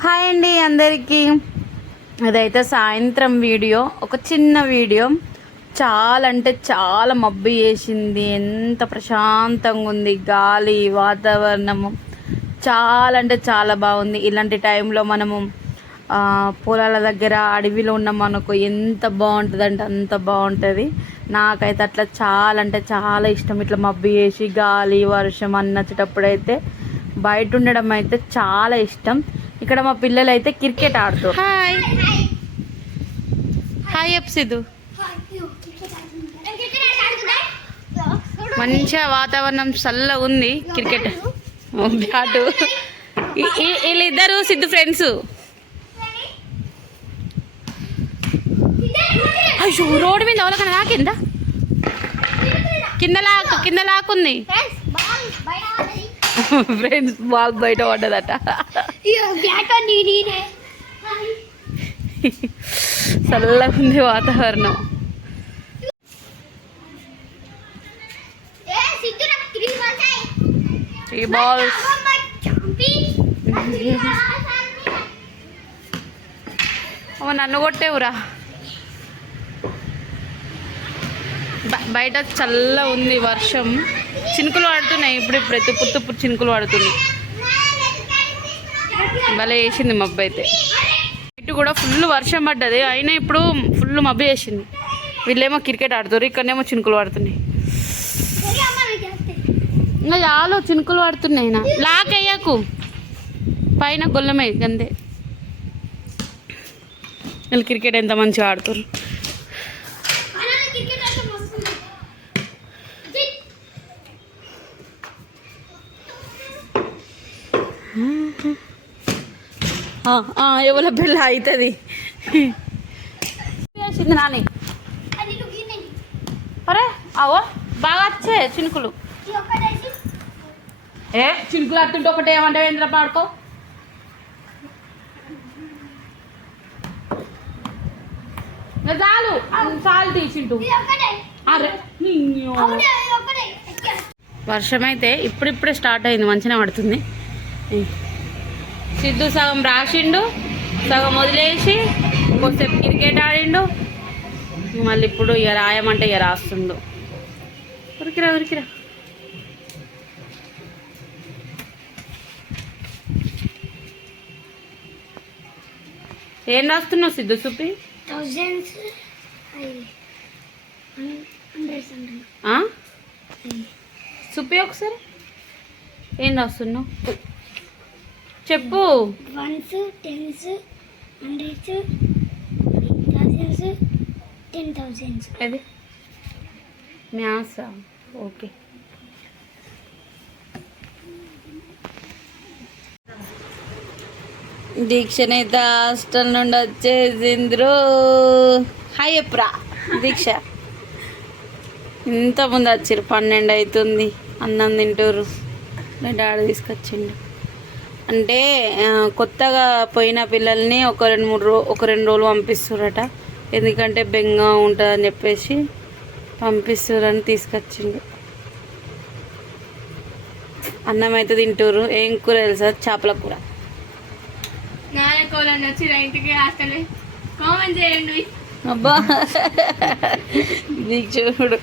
Hi అండి అందరికీ. అదైతే సాయంత్రం వీడియో, ఒక చిన్న వీడియో. చాలా అంటే చాలా మబ్బు చేసింది, ఎంత ప్రశాంతంగా ఉంది, గాలి వాతావరణము చాలా అంటే చాలా బాగుంది. ఇలాంటి టైంలో మనము పొలాల దగ్గర అడవిలో ఉన్నాం అనుకో ఎంత బాగుంటుంది అంటే అంత బాగుంటుంది. నాకైతే అట్లా చాలా అంటే చాలా ఇష్టం. ఇట్లా మబ్బు చేసి గాలి వర్షం అన్నచ్చేటప్పుడు అయితే బయట ఉండడం అయితే చాలా ఇష్టం. ఇక్కడ మా పిల్లలు అయితే క్రికెట్ ఆడుతారు. Hi hi Siddhu. మంచిగా వాతావరణం చల్లగా ఉంది. క్రికెట్ బ్యాటు వీళ్ళిద్దరు సిద్ధు ఫ్రెండ్స్. అయ్యో రోడ్డు మీద ఎవరికైనా రాకిందా? కింద లాక్కుంది ఫ్రెండ్స్. బాల్ బయట పడ్డదట. చల్లగా ఉంది వాతావరణం. Three balls. నన్ను కొట్టేవురా. బయట చల్ల ఉంది, వర్షం చినుకులు పడుతున్నాయి. ఇప్పుడిప్పుడే తుప్పుడు చినుకులు పడుతుంది. భలే వేసింది మబ్బు అయితే. ఇటు కూడా ఫుల్ వర్షం పడ్డది, అయినా ఇప్పుడు ఫుల్ మబ్బు వేసింది. వీళ్ళేమో క్రికెట్ ఆడుతారు, ఇక్కడనేమో చినుకులు పడుతున్నాయి. ఇంకా చాలు చినుకులు పడుతున్నాయి. లాక్ అయ్యాకు పైన గొల్లమే గందే. వీళ్ళు క్రికెట్ ఎంత మంచిగా ఆడుతారు. ఎవరి బిళ్ళ అవుతుంది నాని. అరే అవో బాగా వచ్చే చినుకులు. చినుకులు అత్తుంటే ఒకటే ఏమంటే ఏంద్ర పాడుకో. చాలు చాలు తీసింటూ. అరే వర్షం అయితే ఇప్పుడిప్పుడే స్టార్ట్ అయింది, మంచిగా పడుతుంది. సిద్ధు సగం రాసిండు, సగం వదిలేసి కొద్దిసేపు క్రికెట్ ఆడిండు. మళ్ళీ ఇప్పుడు ఇక రాయమంటే ఇక రాస్తుండు. ఉరికిరా ఉరికిరా. ఏం రాస్తున్నావు సిద్ధు? చూపి. చూపి ఒకసారి ఏం రాస్తున్నావు చెప్పు. Ones, tens, hundreds, thousands, 10,000. అది మ్యాథ్స్. ఓకే. దీక్షనైతే హాస్టల్ నుండి వచ్చేసింద్రు. హాయ్ ఎప్పురా దీక్ష. ఇంతకుముందు వచ్చారు, 12 అవుతుంది. అన్నం తింటారు. డాడీ తీసుకొచ్చిండు. అంటే కొత్తగా పోయిన పిల్లల్ని ఒక 2 రోజులు పంపిస్తురట. ఎందుకంటే బెంగ ఉంటుందని చెప్పేసి పంపిస్తురని తీసుకొచ్చిండు. అన్నం అయితే తింటారు. ఏం కూర తెలుసా? చేపల కూర. అబ్బా దీక్ష చూడు.